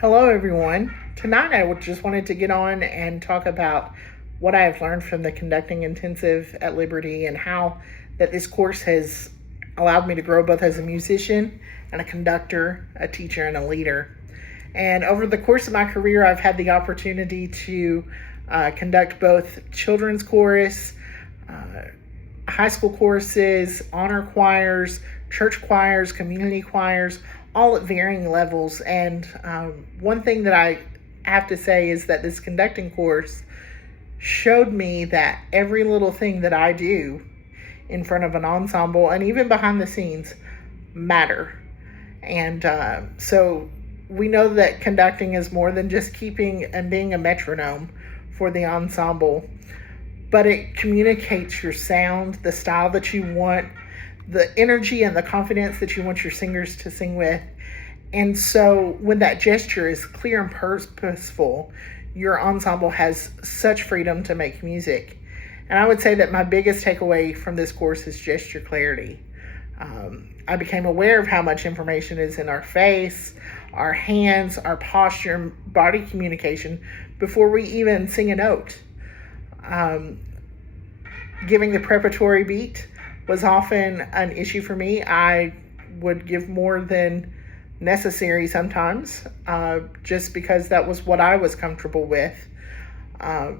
Hello, everyone. Tonight, just wanted to get on and talk about what I have learned from the conducting intensive at Liberty and how that this course has allowed me to grow both as a musician and a conductor, a teacher, and a leader. And over the course of my career, I've had the opportunity to conduct both children's chorus, uh, high school choruses, honor choirs, church choirs, community choirs, all at varying levels. And one thing that I have to say is that this conducting course showed me that every little thing that I do in front of an ensemble and even behind the scenes matter. And so we know that conducting is more than just keeping and being a metronome for the ensemble, but it communicates your sound, the style that you want, the energy and the confidence that you want your singers to sing with. And so when that gesture is clear and purposeful, your ensemble has such freedom to make music. And I would say that my biggest takeaway from this course is gesture clarity. I became aware of how much information is in our face, our hands, our posture, body communication before we even sing a note. Giving the preparatory beat was often an issue for me. I would give more than necessary sometimes, just because that was what I was comfortable with. I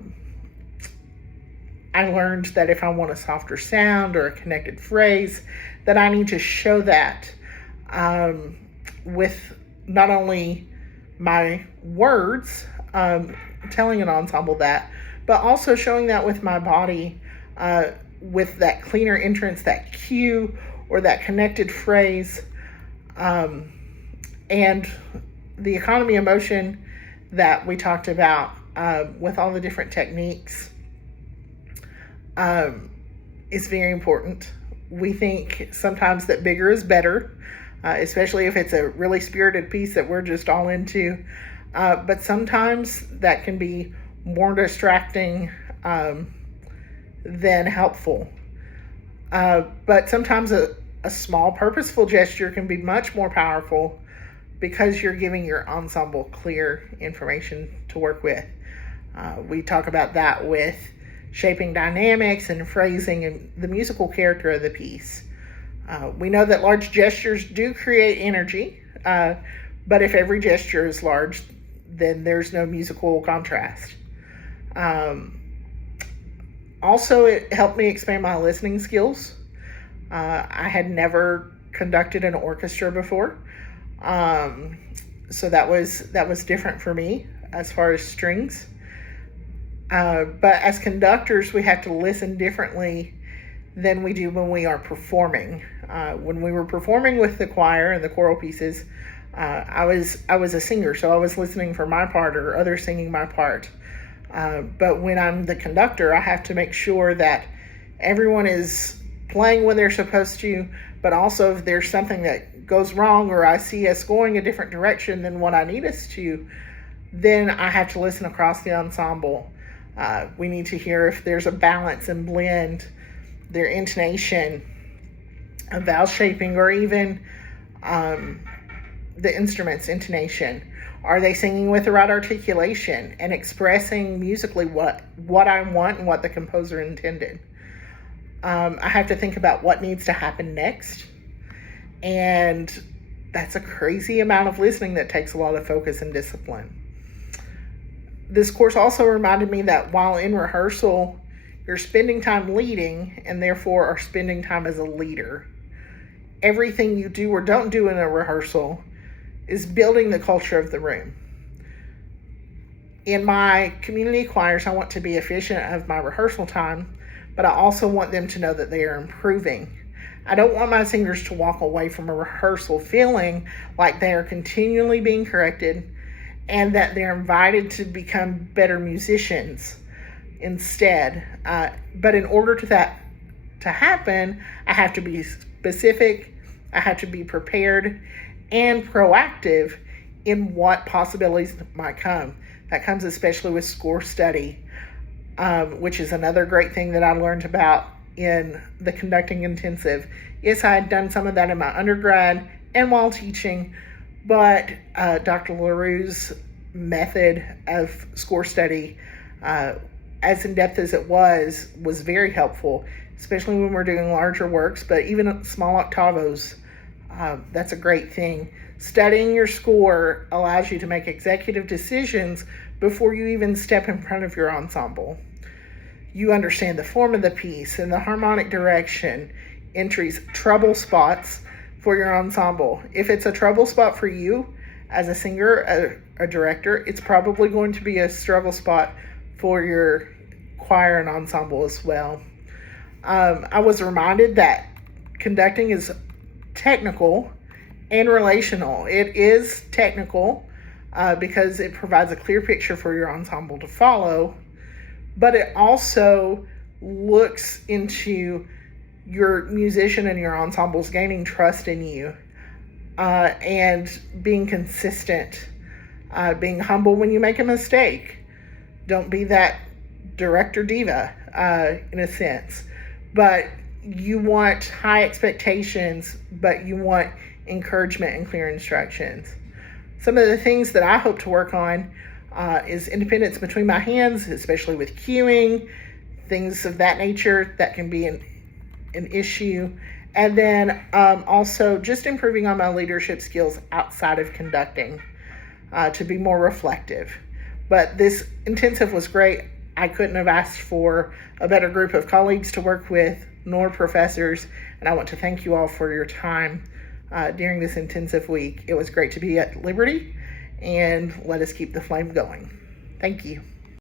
learned that if I want a softer sound or a connected phrase, that I need to show that with not only my words, telling an ensemble that, but also showing that with my body, with that cleaner entrance, that cue, or that connected phrase. And the economy of motion that we talked about, with all the different techniques, is very important. We think sometimes that bigger is better, especially if it's a really spirited piece that we're just all into. But sometimes that can be more distracting than helpful. But sometimes a small purposeful gesture can be much more powerful because you're giving your ensemble clear information to work with. We talk about that with shaping dynamics and phrasing and the musical character of the piece. We know that large gestures do create energy, but if every gesture is large, then there's no musical contrast. Also, it helped me expand my listening skills. I had never conducted an orchestra before, so that was different for me as far as strings. But as conductors, we have to listen differently than we do when we are performing. When we were performing with the choir and the choral pieces, I was a singer, so I was listening for my part or others singing my part. But when I'm the conductor, I have to make sure that everyone is playing when they're supposed to, but also if there's something that goes wrong or I see us going a different direction than what I need us to, then I have to listen across the ensemble. We need to hear if there's a balance and blend, their intonation, vowel shaping, or even the instrument's intonation. Are they singing with the right articulation and expressing musically what I want and what the composer intended? I have to think about what needs to happen next. And that's a crazy amount of listening that takes a lot of focus and discipline. This course also reminded me that while in rehearsal, you're spending time leading and therefore are spending time as a leader. Everything you do or don't do in a rehearsal is building the culture of the room. In my community choirs, I want to be efficient of my rehearsal time, but I also want them to know that they are improving. I don't want my singers to walk away from a rehearsal feeling like they are continually being corrected and that they're invited to become better musicians instead. But in order to that to happen, I have to be specific, I have to be prepared and proactive in what possibilities might come. That comes especially with score study, which is another great thing that I learned about in the conducting intensive. Yes, I had done some of that in my undergrad and while teaching, But Dr. LaRue's method of score study, as in depth as it was very helpful, especially when we're doing larger works, but even small octavos. That's a great thing. Studying your score allows you to make executive decisions before you even step in front of your ensemble. You understand the form of the piece and the harmonic direction, entries, trouble spots for your ensemble. If it's a trouble spot for you as a singer, a director, it's probably going to be a struggle spot for your choir and ensemble as well. I was reminded that conducting is technical and relational. It is technical because it provides a clear picture for your ensemble to follow, but it also looks into your musician and your ensembles gaining trust in you and being consistent, being humble when you make a mistake. Don't be that director diva in a sense, but you want high expectations, but you want encouragement and clear instructions. Some of the things that I hope to work on is independence between my hands, especially with cueing, things of that nature that can be an issue. And then also just improving on my leadership skills outside of conducting to be more reflective. But this intensive was great. I couldn't have asked for a better group of colleagues to work with, nor professors. And I want to thank you all for your time during this intensive week. It was great to be at Liberty, and let us keep the flame going. Thank you.